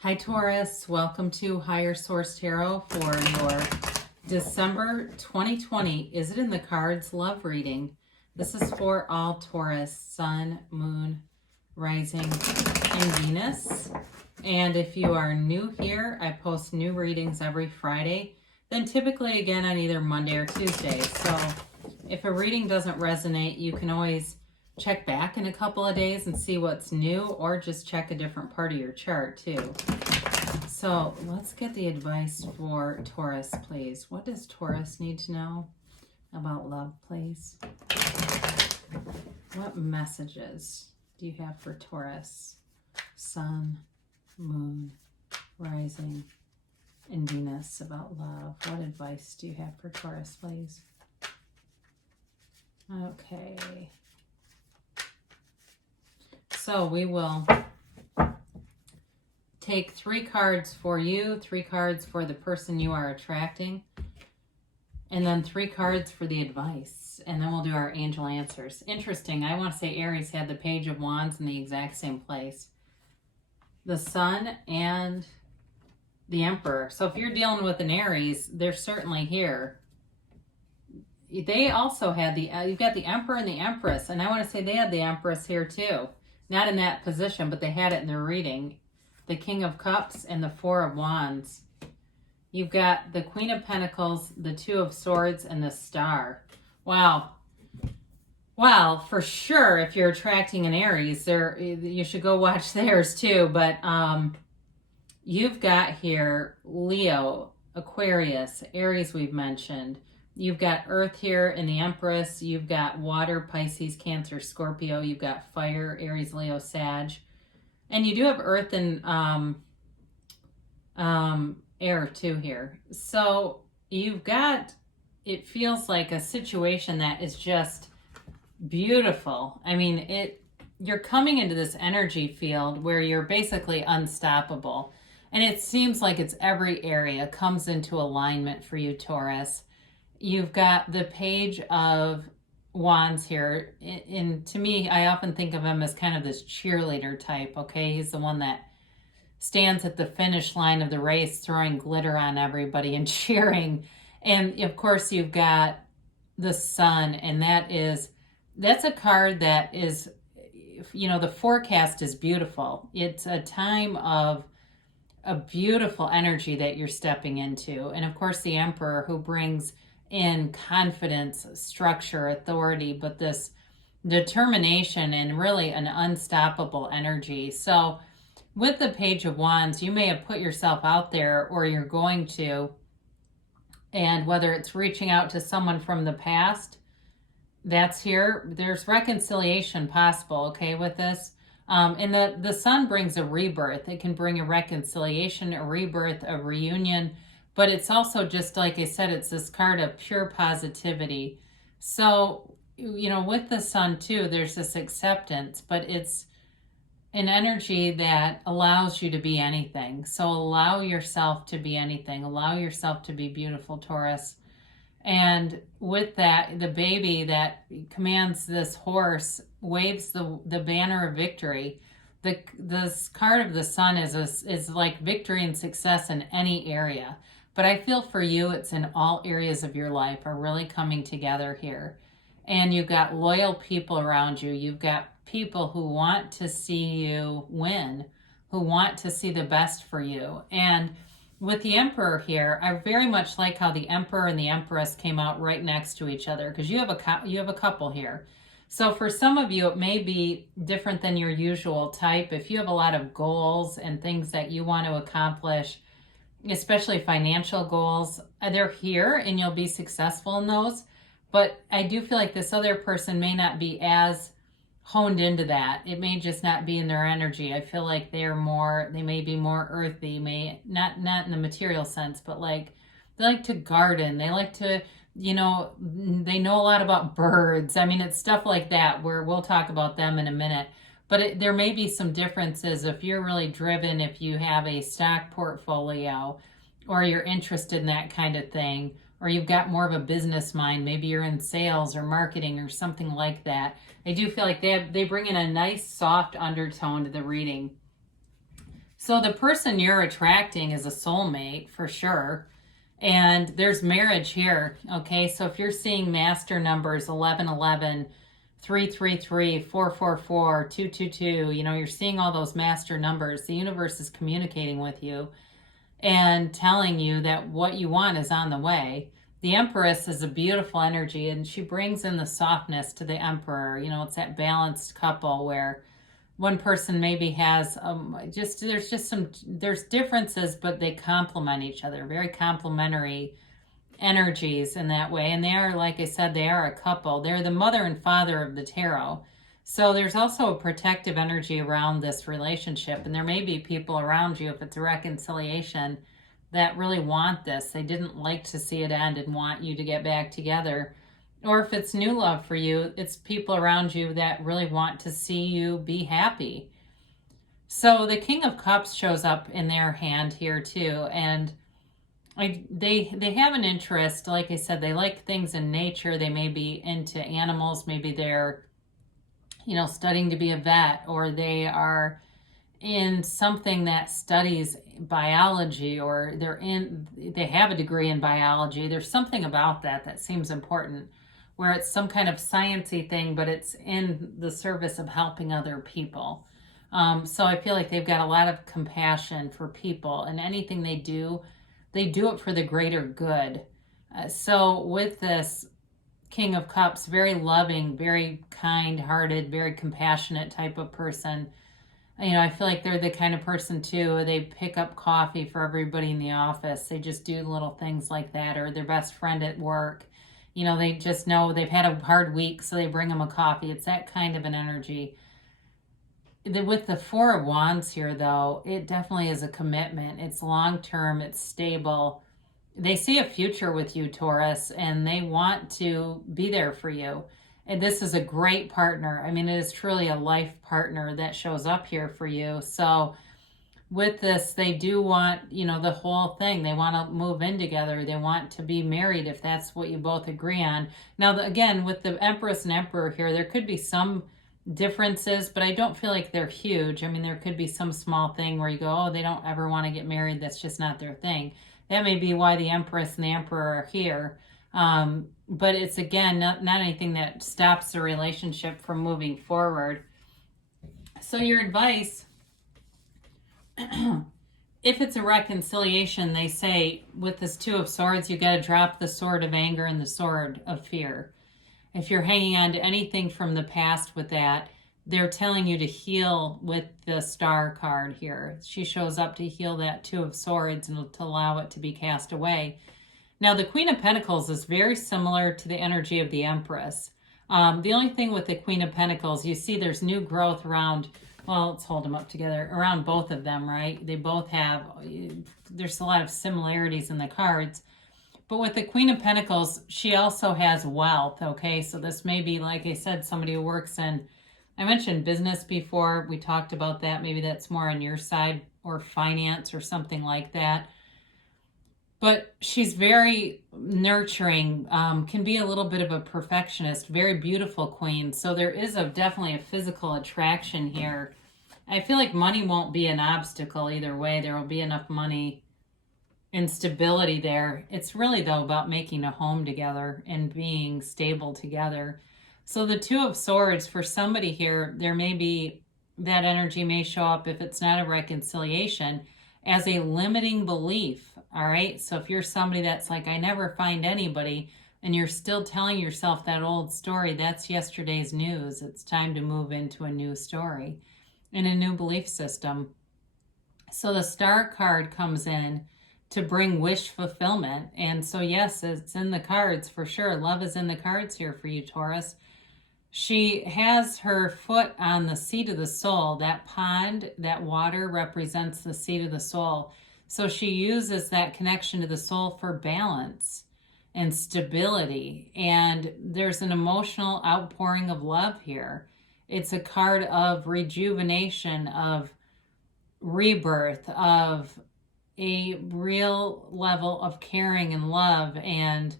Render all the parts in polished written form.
Hi Taurus, welcome to Higher Source Tarot for your December 2020. Is it in the cards? Love reading. This is for all Taurus, Sun, Moon, Rising, and Venus. And if you are new here, I post new readings every Friday, then typically again on either Monday or Tuesday. So if a reading doesn't resonate, you can always check back in a couple of days and see what's new, or just check a different part of your chart too. So let's get the advice for Taurus, please. What does Taurus need to know about love, please? What messages do you have for Taurus, Sun, Moon, Rising, and Venus about love? What advice do you have for Taurus, please? Okay. So we will take 3 cards for you, 3 cards for the person you are attracting, and then 3 cards for the advice. And then we'll do our angel answers. Interesting, I want to say Aries had the Page of Wands in the exact same place. The Sun and the Emperor. So if you're dealing with an Aries, they're certainly here. They also had you've got the Emperor and the Empress, and I want to say they had the Empress here too. Not in that position, but they had it in their reading. The King of Cups and the Four of Wands. You've got the Queen of Pentacles, the Two of Swords, and the Star. Wow. Well, for sure, if you're attracting an Aries, you should go watch theirs too. But you've got here Leo, Aquarius, Aries we've mentioned. You've got Earth here in the Empress. You've got Water, Pisces, Cancer, Scorpio. You've got Fire, Aries, Leo, Sag. And you do have Earth and Air too here. So you've got, it feels like a situation that is just beautiful. I mean, you're coming into this energy field where you're basically unstoppable. And it seems like it's every area comes into alignment for you, Taurus. You've got the Page of Wands here. And to me, I often think of him as kind of this cheerleader type, okay? He's the one that stands at the finish line of the race throwing glitter on everybody and cheering. And of course, you've got the Sun, and that's a card that is, you know, the forecast is beautiful. It's a time of a beautiful energy that you're stepping into. And of course, the Emperor, who brings in confidence, structure, authority, but this determination and really an unstoppable energy. So with the Page of Wands, you may have put yourself out there, or you're going to, and whether it's reaching out to someone from the past, that's here. There's reconciliation possible, okay, with this. And the Sun brings a rebirth. It can bring a reconciliation, a rebirth, a reunion. But it's also, just like I said, it's this card of pure positivity. So, you know, with the Sun too, there's this acceptance, but it's an energy that allows you to be anything. So allow yourself to be anything. Allow yourself to be beautiful, Taurus. And with that, the baby that commands this horse waves the banner of victory. This card of the Sun is like victory and success in any area. But I feel for you, it's in all areas of your life are really coming together here. And you've got loyal people around you. You've got people who want to see you win, who want to see the best for you. And with the Emperor here, I very much like how the Emperor and the Empress came out right next to each other, because you have a couple here. So for some of you, it may be different than your usual type. If you have a lot of goals and things that you want to accomplish, especially financial goals, they're here and you'll be successful in those. But I do feel like this other person may not be as honed into that. It may just not be in their energy. I feel like they may be more earthy, not in the material sense, but like they like to garden. They like to, you know, they know a lot about birds. I mean, it's stuff like that, where we'll talk about them in a minute. But there may be some differences if you're really driven, if you have a stock portfolio, or you're interested in that kind of thing, or you've got more of a business mind. Maybe you're in sales or marketing or something like that. I do feel like they bring in a nice soft undertone to the reading. So the person you're attracting is a soulmate for sure. And there's marriage here, okay? So if you're seeing master numbers 1111, 333, 444, 222, you know, you're seeing all those master numbers. The universe is communicating with you and telling you that what you want is on the way. The Empress is a beautiful energy, and she brings in the softness to the Emperor. You know, it's that balanced couple where one person maybe has there's differences, but they complement each other, very complementary energies in that way. And they are, like I said, they are a couple. They're the mother and father of the tarot. So there's also a protective energy around this relationship, and there may be people around you, if it's a reconciliation, that really want this. They didn't like to see it end and want you to get back together. Or if it's new love for you, it's people around you that really want to see you be happy. So the King of Cups shows up in their hand here too. And they have an interest. Like I said, they like things in nature. They may be into animals. Maybe they're, you know, studying to be a vet, or they are in something that studies biology, or they have a degree in biology. There's something about that seems important, where it's some kind of sciencey thing, but it's in the service of helping other people. So I feel like they've got a lot of compassion for people, and anything they do it for the greater good. So with this King of Cups, very loving, very kind-hearted, very compassionate type of person. You know, I feel like they're the kind of person too, they pick up coffee for everybody in the office. They just do little things like that, or their best friend at work. You know, they just know they've had a hard week, so they bring them a coffee. It's that kind of an energy. With the Four of Wands here, though, it definitely is a commitment. It's long-term, it's stable. They see a future with you, Taurus, and they want to be there for you. And this is a great partner. I mean, it is truly a life partner that shows up here for you. So with this, they do want, you know, the whole thing. They want to move in together. They want to be married if that's what you both agree on. Now, again, with the Empress and Emperor here, there could be some differences, but I don't feel like they're huge. I mean, there could be some small thing where you go, oh, they don't ever want to get married. That's just not their thing. That may be why the Empress and the Emperor are here. But it's, again, not anything that stops the relationship from moving forward. So your advice, if it's a reconciliation, they say with this Two of Swords, you got to drop the sword of anger and the sword of fear. If you're hanging on to anything from the past with that, they're telling you to heal with the Star card here. She shows up to heal that Two of Swords and to allow it to be cast away. Now, the Queen of Pentacles is very similar to the energy of the Empress. The only thing with the Queen of Pentacles, you see there's new growth around, well, let's hold them up together, around both of them, right? They both have, there's a lot of similarities in the cards. But with the Queen of Pentacles, she also has wealth, okay? So this may be, like I said, somebody who works in, I mentioned business before. We talked about that. Maybe that's more on your side, or finance or something like that. But she's very nurturing, can be a little bit of a perfectionist, very beautiful queen. So there is definitely a physical attraction here. I feel like money won't be an obstacle either way. There will be enough money and stability there. It's really, though, about making a home together and being stable together. So the Two of Swords, for somebody here, there may be, that energy may show up, if it's not a reconciliation, as a limiting belief, all right? So if you're somebody that's like, I never find anybody, and you're still telling yourself that old story, that's yesterday's news. It's time to move into a new story and a new belief system. So the Star card comes in to bring wish fulfillment. And so, yes, it's in the cards for sure. Love is in the cards here for you, Taurus. She has her foot on the seat of the soul. That pond, that water represents the seat of the soul. So she uses that connection to the soul for balance and stability. And there's an emotional outpouring of love here. It's a card of rejuvenation, of rebirth, of a real level of caring and love, and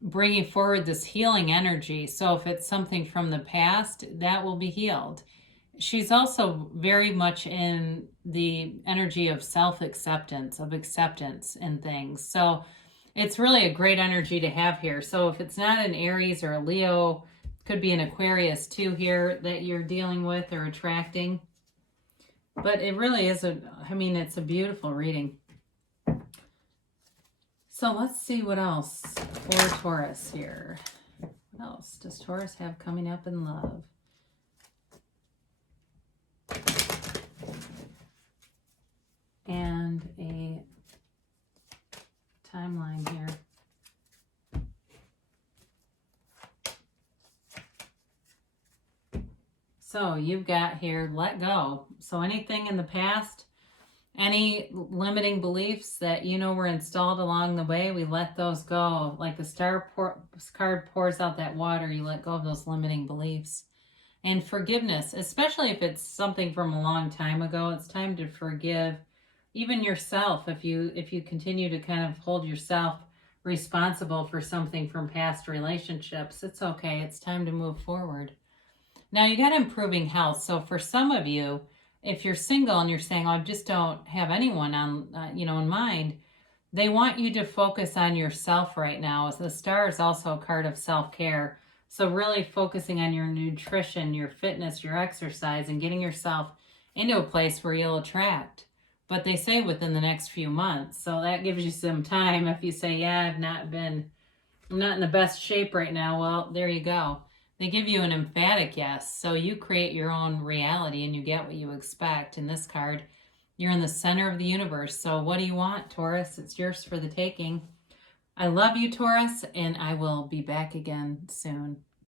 bringing forward this healing energy. So if it's something from the past, that will be healed. she's also very much in the energy of self-acceptance, of acceptance in things. So it's really a great energy to have here. So if it's not an Aries or a Leo, could be an Aquarius too here that you're dealing with or attracting. But it really is it's a beautiful reading. So let's see what else for Taurus here. What else does Taurus have coming up in love? And a timeline here. So you've got here, let go. So anything in the past, any limiting beliefs that were installed along the way, we let those go. Like the Star card pours out that water, you let go of those limiting beliefs. And forgiveness, especially if it's something from a long time ago, it's time to forgive even yourself. If you continue to kind of hold yourself responsible for something from past relationships, it's okay. It's time to move forward. Now you got improving health. So for some of you, if you're single and you're saying, oh, I just don't have anyone on, in mind, they want you to focus on yourself right now. The Star is also a card of self-care. So really focusing on your nutrition, your fitness, your exercise, and getting yourself into a place where you'll attract. But they say within the next few months. So that gives you some time. If you say, yeah, I'm not in the best shape right now, well, there you go. They give you an emphatic yes. So you create your own reality and you get what you expect. In this card, you're in the center of the universe. So what do you want, Taurus? It's yours for the taking. I love you, Taurus, and I will be back again soon.